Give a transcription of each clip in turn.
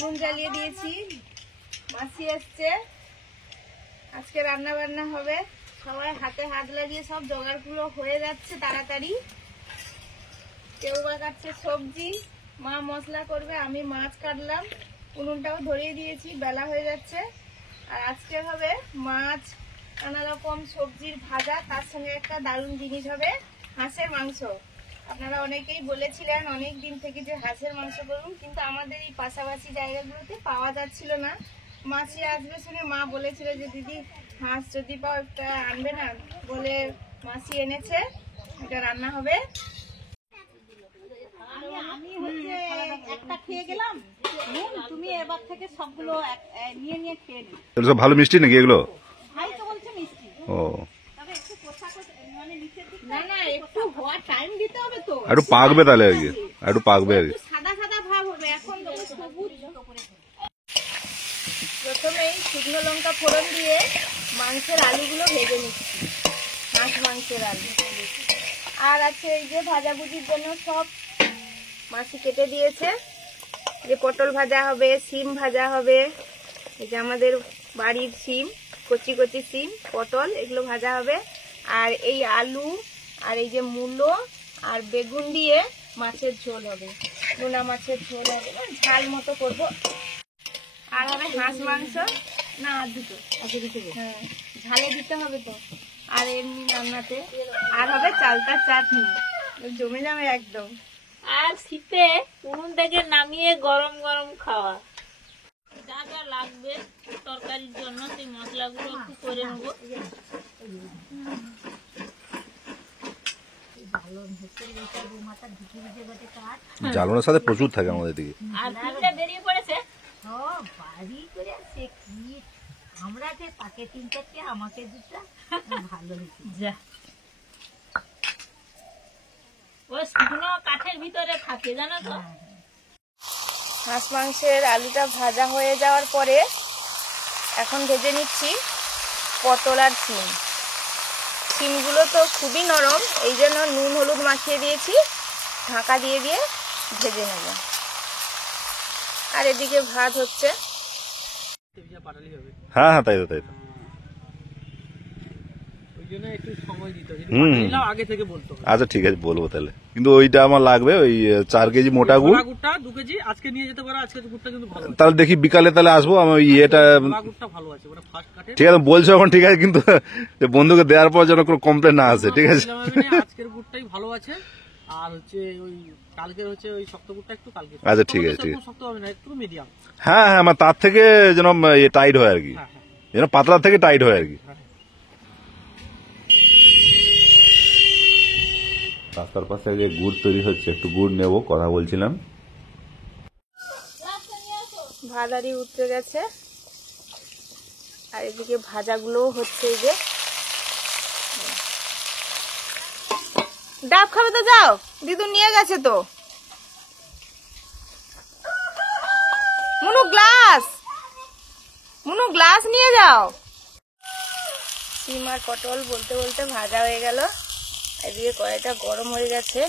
নুন জ্বালিয়ে দিয়েছি, মাছি এসছে। আজকে রান্না বান্না হবে, সবাই হাতে হাত লাগিয়ে সব জোগাড়গুলো হয়ে যাচ্ছে তাড়াতাড়ি। কেউ বা কাটছে সবজি, মা মশলা করবে, আমি মাছ কাটলাম, উনুনটাও ধরিয়ে দিয়েছি, বেলা হয়ে যাচ্ছে। আর আজকে হবে মাছ, নানা রকম সবজির ভাজা, তার সঙ্গে একটা দারুণ জিনিস হবে হাঁসের মাংস। আপনারা অনেকেই বলেছিলেন অনেক দিন থেকে যে হাঁসের মাংস করুন, কিন্তু আমাদের এই পাশাপাশি জায়গাগুলোতে পাওয়া যাচ্ছিল না। মাছি আসবে শুনে মা বলেছিল যে দিদি হাঁস যদি পাও একটা আনবে না, বলে মাছি এনেছে, এটা রান্না হবে। আমি হচ্ছে একটা খেয়ে গেলাম, তুমি এবার থেকে সবগুলো নিয়ে নিয়ে খেয়ে নিও। এগুলো সব ভালো মিষ্টি নাকি এগুলো? ভাই তো বলছে মিষ্টি। ও, তবে একটু পোশাক মানে নিচের দিক না না, একটু হওয়ার টাইম দিতে হবে তো, একটু পাকবে তাহলে আর কি, একটু পাকবে আর কি। সাদা সাদা ভাব হবে। এখন তো সবুজ। প্রথমেই শুকনো লঙ্কা ফোড়ন দিয়ে মাংসের আলুগুলো ভেজে নিচ্ছি, হাঁস মাংসের আলু। আর আছে এই যে ভাজাভুজির জন্য সব মাছি কেটে দিয়েছে, যে পটল ভাজা হবে, সিম ভাজা হবে, এই যে আমাদের বাড়ির সিম, কচি কচি সিম, পটল, এগুলো ভাজা হবে। আর এই আলু আর এই যে মূলো আর বেগুন দিয়ে মাছের ঝোল হবে, নোনা মাছের ঝোল হবে, ঝাল মতো করবো। আর হবে হাঁস মাংস, না আর দুটো, হ্যাঁ ঝালে দিতে হবে তো, আর এমনি রান্নাতে। আর হবে চালতার চাটনি, জমে যাবে একদম। আর শীতে উনুন থেকে নামিয়ে গরম গরম খাওয়া। যা যা লাগবে তরকারির জন্য সেই মশলাগুলো একটু করে নেবো। জ্বালানোর সাথে প্রচুর থাকে আমাদের দিকে। আর তিনটে বেরিয়ে পড়েছে, বাড়ি করে সে কি আমরা যে তাকে 3-4টে আমাকে দুটা ভালো হয়েছে। যা ওই শুকনো কাঠের ভিতরে থাকে জানো তো। হাঁস মাংসের আলুটা ভাজা হয়ে যাওয়ার পরে এখন ভেজে নিচ্ছি পটল আর সিম। সিমগুলো তো খুবই নরম, এই জন্য নুন হলুদ মাখিয়ে দিয়েছি, ঢাকা দিয়ে দিয়ে ভেজে নেব। আর এদিকে ভাত হচ্ছে। হ্যাঁ হ্যাঁ, তাই তো তাই তো। আচ্ছা ঠিক আছে, বলবো তাহলে। কিন্তু ওইটা আমার লাগবে, ওই 4 কেজি মোটা গুড়, 2 কেজি আজকে নিয়ে যেতে পারো। আজকে গুড়টা কিন্তু ভালো, তাহলে দেখি বিকালে তাহলে আসবো আমি। ওই ইয়েটা গুড়টা ভালো আছে, ওটা ফার্স্ট কাটে। ঠিক আছে বলছো এখন, ঠিক আছে, কিন্তু বন্ধুকে দেওয়ার পর যেন কোনো কমপ্লেন না আসে, ঠিক আছে? আজকের গুড়টাই ভালো আছে। আর হচ্ছে ওই কালকের হচ্ছে ওই শক্ত গুড়টা একটু কালকে। আচ্ছা ঠিক আছে, ঠিক আছে। শক্ত হবে না, একটু মিডিয়াম। হ্যাঁ হ্যাঁ, আমার তার থেকে যেন টাইট হয় আর কি, যেন পাতলা থেকে টাইট হয় আর কি। রাস্তার পাশে আগে গুড় তৈরি হচ্ছে, একটু গুড় নেবো, কথা বলছিলাম। ভাজারি উঠতে গেছে, আর এদিকে ভাজাগুলোও হচ্ছে। এই যে ডাব খাবে তো যাও, দিদু নিয়ে গেছে তো। মুনু গ্লাস নিয়ে যাও। সিম আর পটল বলতে বলতে ভাজা হয়ে গেল। এদিকে কড়াইটা গরম হয়ে গেছে,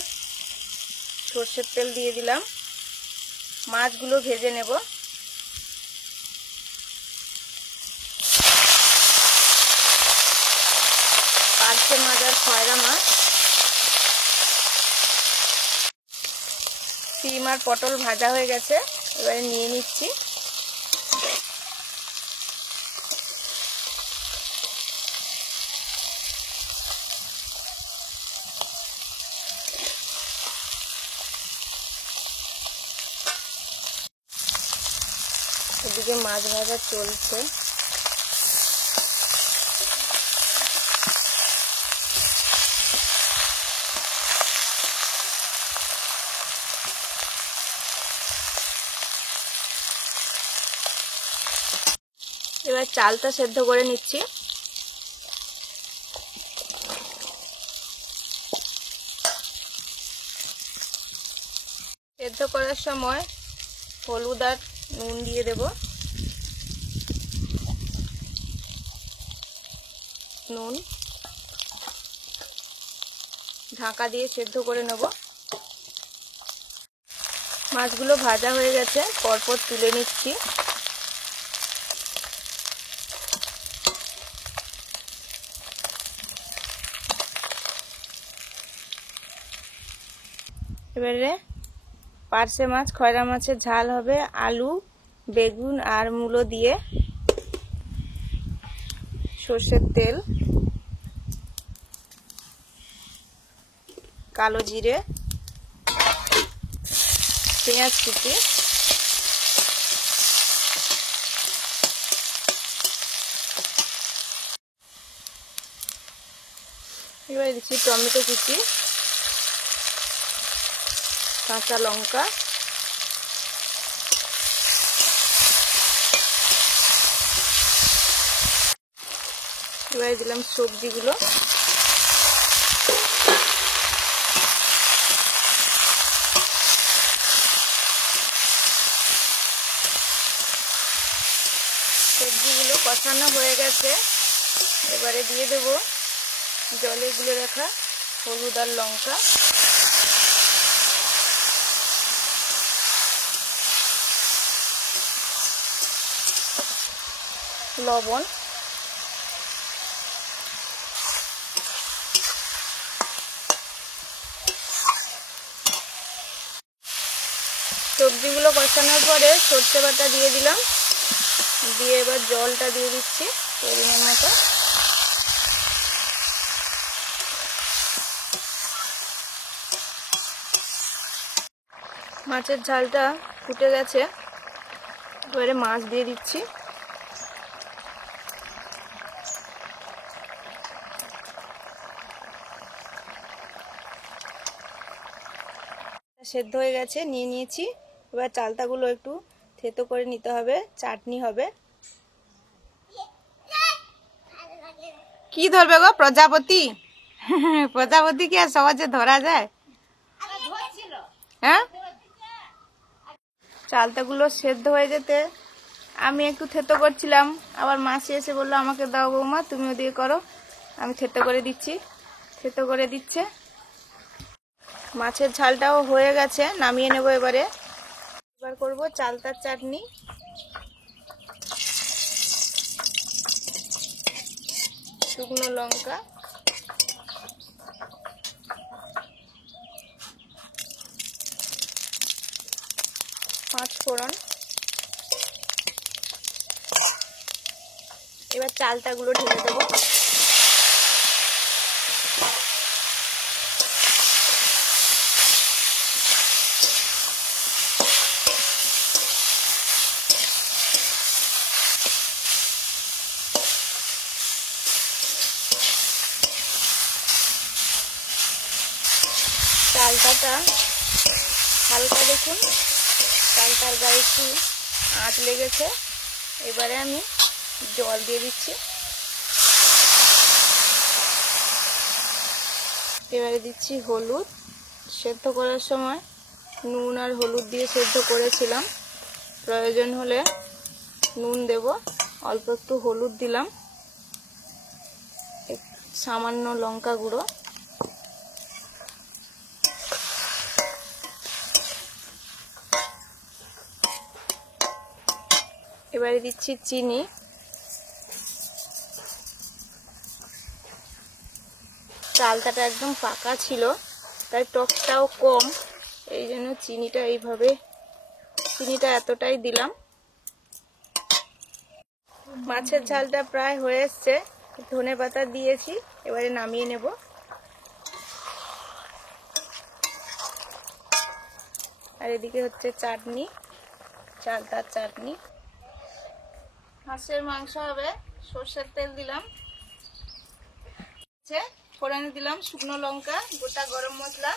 সর্ষের তেল দিয়ে দিলাম, মাছগুলো ভেজে নেব। পার্শে মাছ আর খয়রা মাছ। সিম আর পটল ভাজা হয়ে গেছে, এবারে নিয়ে নিচ্ছি। এদিকে মাছ ভাজা চলছে। এবার চালটা সেদ্ধ করে নিচ্ছি। সেদ্ধ করার সময় হলুদ আর নুন দিয়ে দেব। নুন, ঢাকা দিয়ে সেদ্ধ করে নেব। মাছগুলো ভাজা হয়ে গেছে, পরপর তুলে নিচ্ছি। এবারে পার্শে মাছ, খয়রা মাছের ঝাল হবে আলু, বেগুন আর মূলো দিয়ে। সর্ষের তেল, কালো জিরে, পেঁয়াজ কুচি, এবারে দিচ্ছি টমেটো কুচি, কাঁচা লঙ্কা, এবারে দিলাম সবজিগুলো। সবজিগুলো কষানো হয়ে গেছে, এবারে দিয়ে দেব জলে গুলে রাখা হলুদ আর লঙ্কা, লবণ, সবজিগুলো কষানোর পরে সর্ষে বাটা দিয়ে দিলাম, দিয়ে এবার জলটা দিয়ে দিচ্ছি পরিমাণ মতো। মাছের ঝালটা ফুটে গেছে, এবারে মাছ দিয়ে দিচ্ছি। সেদ্ধ হয়ে গেছে, নিয়ে নিয়েছি। এবার চালতাগুলো একটু থেতো করে নিতে হবে, চাটনি হবে। কি ধরবে গো? প্রজাপতি? প্রজাপতি কি আর সহজে ধরা যায়? হ্যাঁ, চালতাগুলো সেদ্ধ হয়ে যেতে আমি একটু থেতো করছিলাম, আবার মাসি এসে বললো আমাকে দাও বৌমা, তুমি ওদিকে করো। আমি থেতো করে দিচ্ছি, থেতো করে দিচ্ছে। মাছের ঝালটাও হয়ে গেছে, নামিয়ে নেব এবারে। এবার করব চালতার চাটনি। শুকনো লঙ্কা, পাঁচ ফোড়ন, এবার চালতাগুলো ঢেলে দেবো। চালতাটা হালকা দেখুন, চালতার গায়ে একটু আঁচ লেগেছে। এবারে আমি জল দিয়ে দিচ্ছি। এবারে দিচ্ছি হলুদ। সেদ্ধ করার সময় নুন আর হলুদ দিয়ে সেদ্ধ করেছিলাম, প্রয়োজন হলে নুন দেব। অল্প একটু হলুদ দিলাম, সামান্য লঙ্কা গুঁড়ো, এবারে দিচ্ছি চিনি। চালতাটা একদম পাকা ছিল, তাই টকটাও কম, এই জন্য চিনিটা এতটাই দিলাম। মাছের ঝালটা প্রায় হয়ে এসছে, ধনেপাতা দিয়েছি, এবারে নামিয়ে নেব। আর এদিকে হচ্ছে চাটনি, চালতার চাটনি। হাঁসের মাংস হবে, সর্ষের তেল দিলাম, ফোড়নে দিলাম শুকনো লঙ্কা, গোটা গরম মশলা,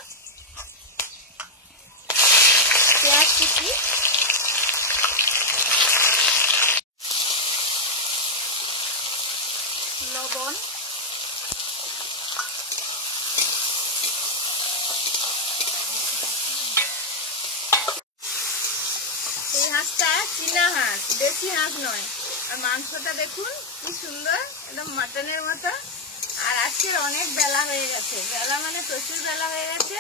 পেঁয়াজ কুচি, লবণ, এই হাঁসটা চীনা হাঁস, দেশি হাঁস নয়। আর মাংসটা দেখুন কি সুন্দর, একদম মাটনের মতো। আর আজকের অনেক বেলা হয়ে গেছে, বেলা মানে প্রচুর বেলা হয়ে গেছে।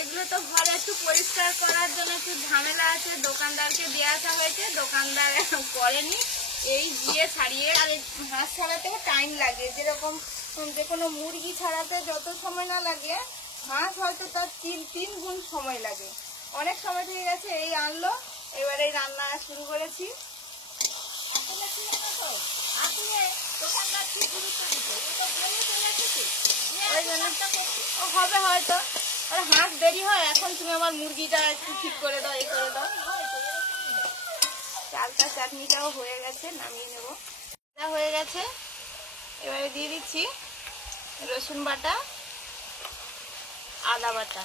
এগুলো তো ঘরে একটু পরিষ্কার করার জন্য একটু ঝামেলা আছে, দোকানদারকে দিয়ে আসা হয়েছে, দোকানদার করেনি। এই দিয়ে ছাড়িয়ে, আর হাঁস ছাড়াতেও টাইম লাগে, যেরকম যে কোনো মুরগি ছাড়াতে যত সময় না লাগে হাঁস হয়তো তার তিন গুণ সময় লাগে। অনেক সময় থেকে গেছে, এই আনলো, এবারে এই রান্না শুরু করেছি। হবে হয়তো, আরে হাঁস দেরি হয়, এখন তুমি আমার মুরগিটা একটু ঠিক করে দাও, এই করে দাও। চালটা চাটনিটাও হয়ে গেছে, নামিয়ে নেব। হয়ে গেছে, এবারে দিয়ে দিচ্ছি রসুন বাটা, আদা বাটা।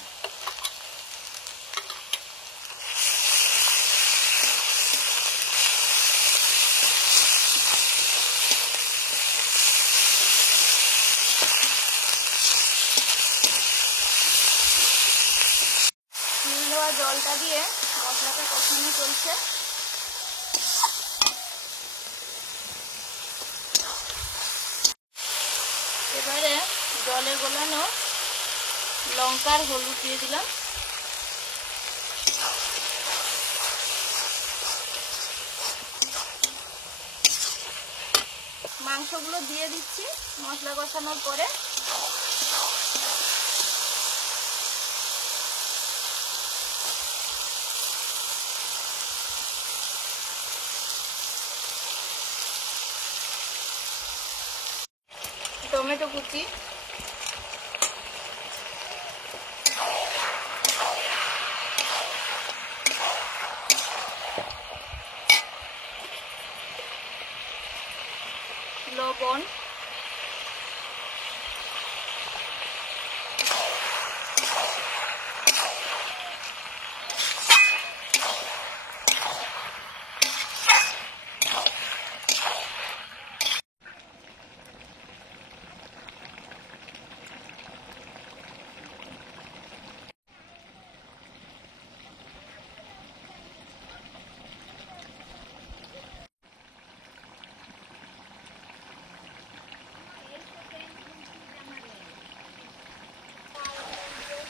জলটা দিয়ে মশলাটা কষানো চলছে। এবারে জলে গোলানো লঙ্কার হলুদ দিয়ে দিলাম। মাংসগুলো দিয়ে দিচ্ছি মশলা কষানোর পরে। টমেটো কুচি, লবণ,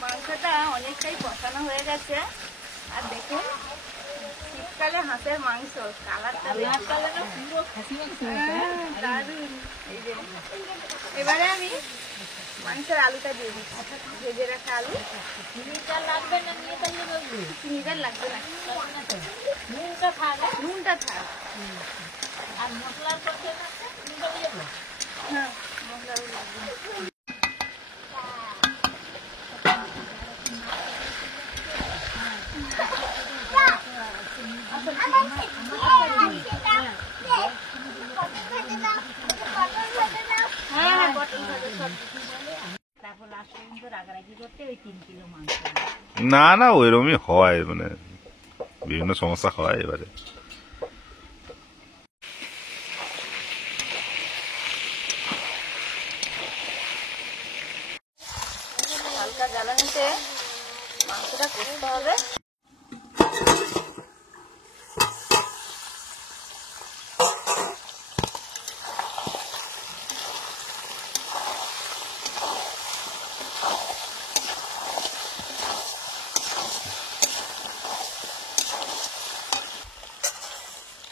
মাংসটা অনেকটাই কষানো হয়ে গেছে। আর দেখুন শীতকালে হাঁসের মাংস কালারটা দারুন। এই যে এবারে আমি মাংসের আলুটা দিয়ে দিচ্ছি, ভেজে রাখা আলু। চিনিটা লাগবে না, নিয়ে তাহলে বলবো চিনিটা লাগবে না, নুনটা থাক। নুনটা থাক। আর মশলার করতে নুনটা বুঝবো। হ্যাঁ, মশলাও লাগবে। তারপর লাস্ট পর্যন্ত রাগারাগি করতে ওই 3 কিলো মাংস। না না ওইরকমই হয়, মানে বিভিন্ন সমস্যা হয় এবারে। হালকা জ্বালানিতে মাংসটা কষতে হবে।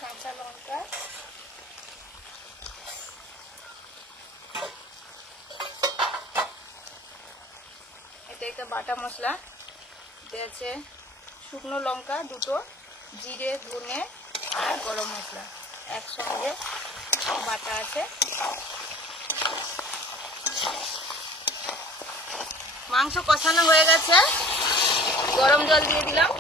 কাঁচা লঙ্কা, এটা একটা বাটা মশলা, এটা আছে শুকনো লঙ্কা দুটো, জিরে, ধনে আর গরম মশলা একসঙ্গে বাটা আছে। মাংস কষানো হয়ে গেছে, গরম জল দিয়ে দিলাম।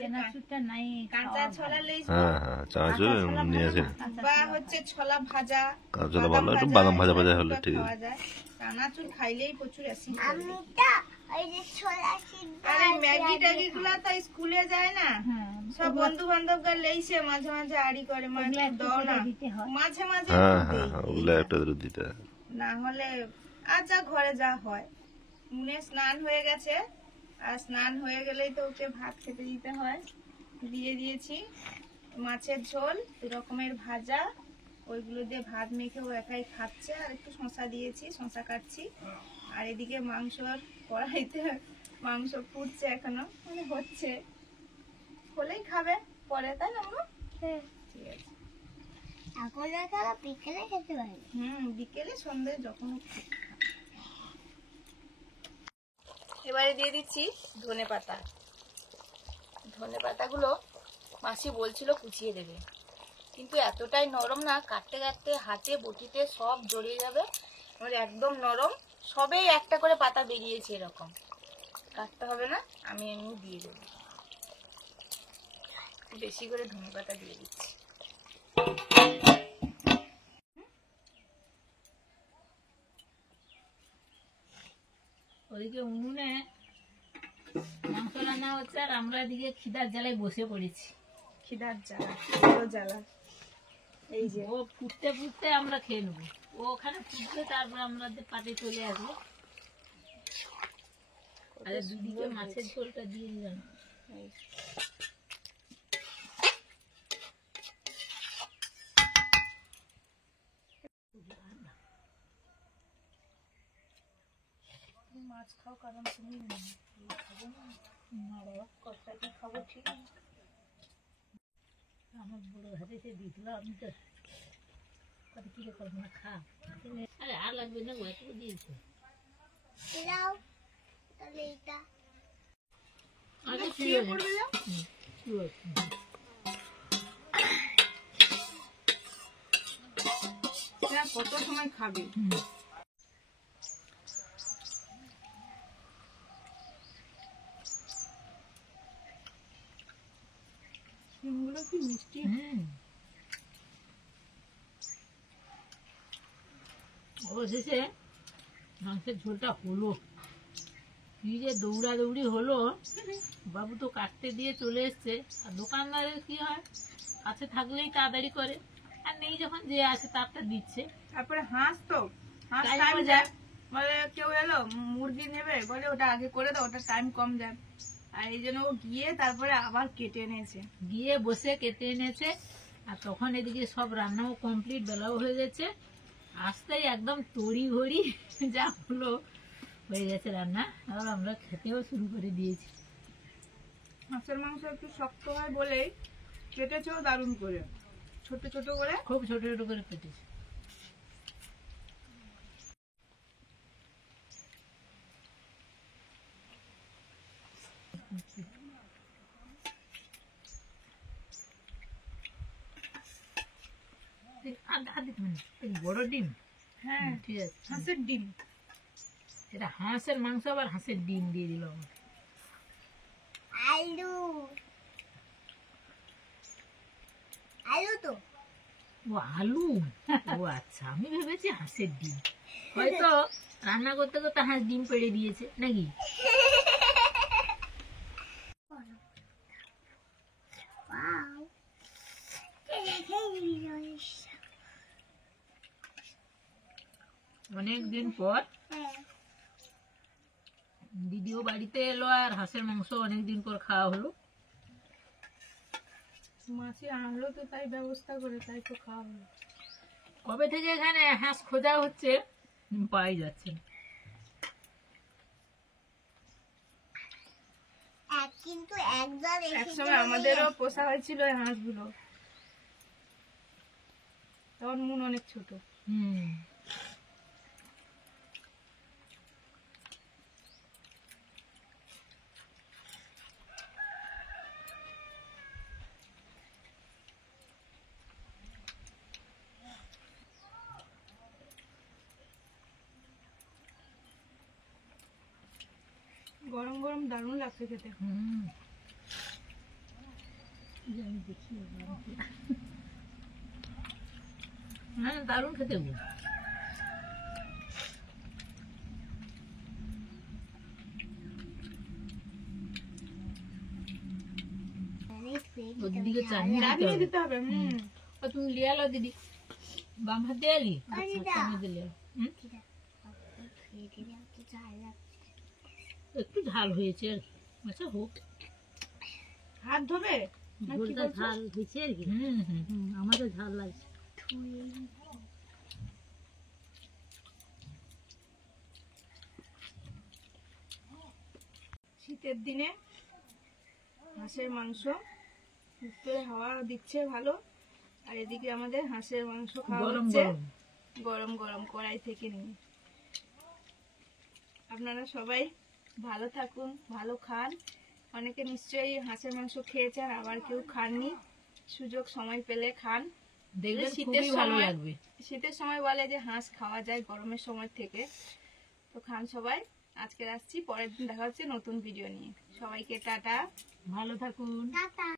চেনাচুরটা নাই, কাঁচা ছোলা লেই হ্যাঁ হ্যাঁ, চানাচুর নিয়েছে। বা হচ্ছে ছোলা ভাজা, কাঁচা ভালো, একটু বাদাম ভাজা ভাজা হলে ঠিক খাওয়া আছে। যায়। চানাচুর খাইলেই প্রচুর অ্যাসিড। আমিটা ওই যে ছোলা সিদ্ধ আর এই ম্যাগি ট্যাগি গুলা তো স্কুলে যায় না, সব বন্ধু বান্ধব গা লেইছে, মাঝে মাঝে আড়ি করে, মা একটু দাও না, মাঝে মাঝে হ্যাঁ একটু হ্যাঁ দেই। হ্যাঁ, ওগুলো একটা দুটো দিতে হয়। না হলে আর যা ঘরে যা হয়। মুনে স্নান হয়ে গেছে, আর স্নান হয়ে গেলেই তো ওকে ভাত খেতে দিতে হয়। দিয়ে দিয়েছি মাছের ঝোল, 2 রকমের ভাজা, ওইগুলো দিয়ে ভাত মেখে ও একাই খাচ্ছে। আর একটু শশা দিয়েছি, শশা কাটছি। আর এদিকে মাংসর কড়াইতে মাংস ফুটছে এখনো, মানে হচ্ছে, হলেই খাবে পরে, তাই না আম্মু? হ্যাঁ। ঠিক আছে। এখন খাওয়া বিকেলে খেতে পারি। বিকেলে সন্ধ্যে যখন। এবারে দিয়ে দিচ্ছি ধনে পাতা। ধনে পাতাগুলো মাসি বলছিল কুচিয়ে দেবে, কিন্তু এতটাই নরম না, কাটতে কাটতে হাতে বটিতে সব জড়িয়ে যাবে। আমার একদম নরম, সবেই একটা করে পাতা বেরিয়েছে, এরকম কাটতে হবে না, আমি এমনি দিয়ে দেবো। বেশি করে ধনে পাতা দিয়ে দিচ্ছি। ওদিকে উনুনে মাংস রান্না হচ্ছে আর আমরা এদিকে খিদার জ্বালায় বসে পড়েছি। খিদার জ্বালা, বড় জ্বালা। এই যে ও ফুটতে ফুটতে আমরা খেয়ে নেবো, ও ওখানে ফুটবে, তারপর আমরা পাতে চলে আসবো। আর দুদিকে মাছের ঝোলটা দিয়ে দিলাম। এই। মাছ খাও, কারণ তুমি খাবো না। কষ্টাটি খাবো, ঠিক আছে। আমার বড় হাতে সে দিয়েছিল, আমি তো কত কি করবো না, খা। আরে আর লাগবে না, ওইটুকু দিয়েছে। দাও তাহলে এটা আরে শুয়ে পড়বে না? না, কত সময় খাবে? শিমগুলো কি মিষ্টি। অবশেষে মাংসের ঝোলটা হলো, কি যে দৌড়াদৌড়ি হলো। বাবু তো কাটতে দিয়ে চলে এসছে। আর দোকানদারের কি হয়, কাছে থাকলেই তাড়াতাড়ি করে, আর নেই যখন যে আসে তারটা দিচ্ছে। তারপরে হাঁস তো, হাঁস Time টাইম হয়ে যায়, বলে কেউ এলো মুরগি নেবে, বলে ওটা আগে করে দাও, ওটা টাইম কম যায়। আর এই জন্য ও গিয়ে তারপরে আবার কেটে এনেছে। গিয়ে বসে কেটে এনেছে, আর তখন এদিকে সব রান্নাও কমপ্লিট, বেলাও হয়ে গেছে। আসতেই একদম তড়ি ঘড়ি যা হলো, হয়ে গেছে রান্না, আর আমরা খেতেও শুরু করে দিয়েছি। হাঁসের মাংস একটু শক্ত হয় বলেই কেটেছেও দারুণ করে, ছোট ছোট করে। খুব ছোট ছোট করে কেটেছি। বড় ডিম, হ্যাঁ, ঠিক আছে। হাঁসের ডিম। এটা হাঁসের মাংস, আবার হাঁসের ডিম দিয়ে দিল আমার। আলু আলু তো ও আলু, ও আচ্ছা, আমি ভেবেছি হাঁসের ডিম। হয়তো রান্না করতে করতে হাঁস ডিম পেড়ে দিয়েছে নাকি। Wow. অনেক দিন পর দিদিও বাড়িতে এলো, আর হাঁসের মাংস অনেকদিন পর খাওয়া হলো। মাছি আনলো তো, তাই ব্যবস্থা করে, তাই তো খাওয়া হলো। কবে থেকে এখানে হাঁস খোঁজা হচ্ছে, পাই যাচ্ছে না। কিন্তু একবার একসময় আমাদেরও পোষা হয়েছিল এই হাঁসগুলো, তখন মন অনেক ছোট। গরম গরম দারুণ লাগছে খেতে। হ্যাঁ, দারুণ খেতে গো। ওদিকে চাটনি চাটনি দিতে হবে। ও তুমি লিয়ে আলো দিদি, বাম হাতে আলি, চাটনি লিয়ে আলো। একটু ঝাল হয়েছে আর কি। আচ্ছা হোক। হাত ধোবে? ঝোলটা ঝাল হয়েছে আর কি। আমারও ঝাল লাগছে। শীতের দিনে হাঁসের মাংস উত্তরে হাওয়া দিচ্ছে ভালো, আর এদিকে আমাদের হাঁসের মাংস খাওয়া গরম হচ্ছে গরম। গরম গরম কড়াই থেকে নিয়ে। আপনারা সবাই ভালো থাকুন, ভালো খান। অনেকে নিশ্চয়ই হাঁসের মাংস খেয়েছেন, আবার কেউ খাননি, সুযোগ সময় পেলে খান। দেখবেন শীতের খুবই ভালো সময়- লাগবে। শীতের সময় বলে যে হাঁস খাওয়া যায় গরমের সময় থেকে, তো খান সবাই। আজকে আসছি, পরের দিন দেখা হচ্ছে নতুন ভিডিও নিয়ে। সবাইকে টাটা। ভালো থাকুন। টাটা।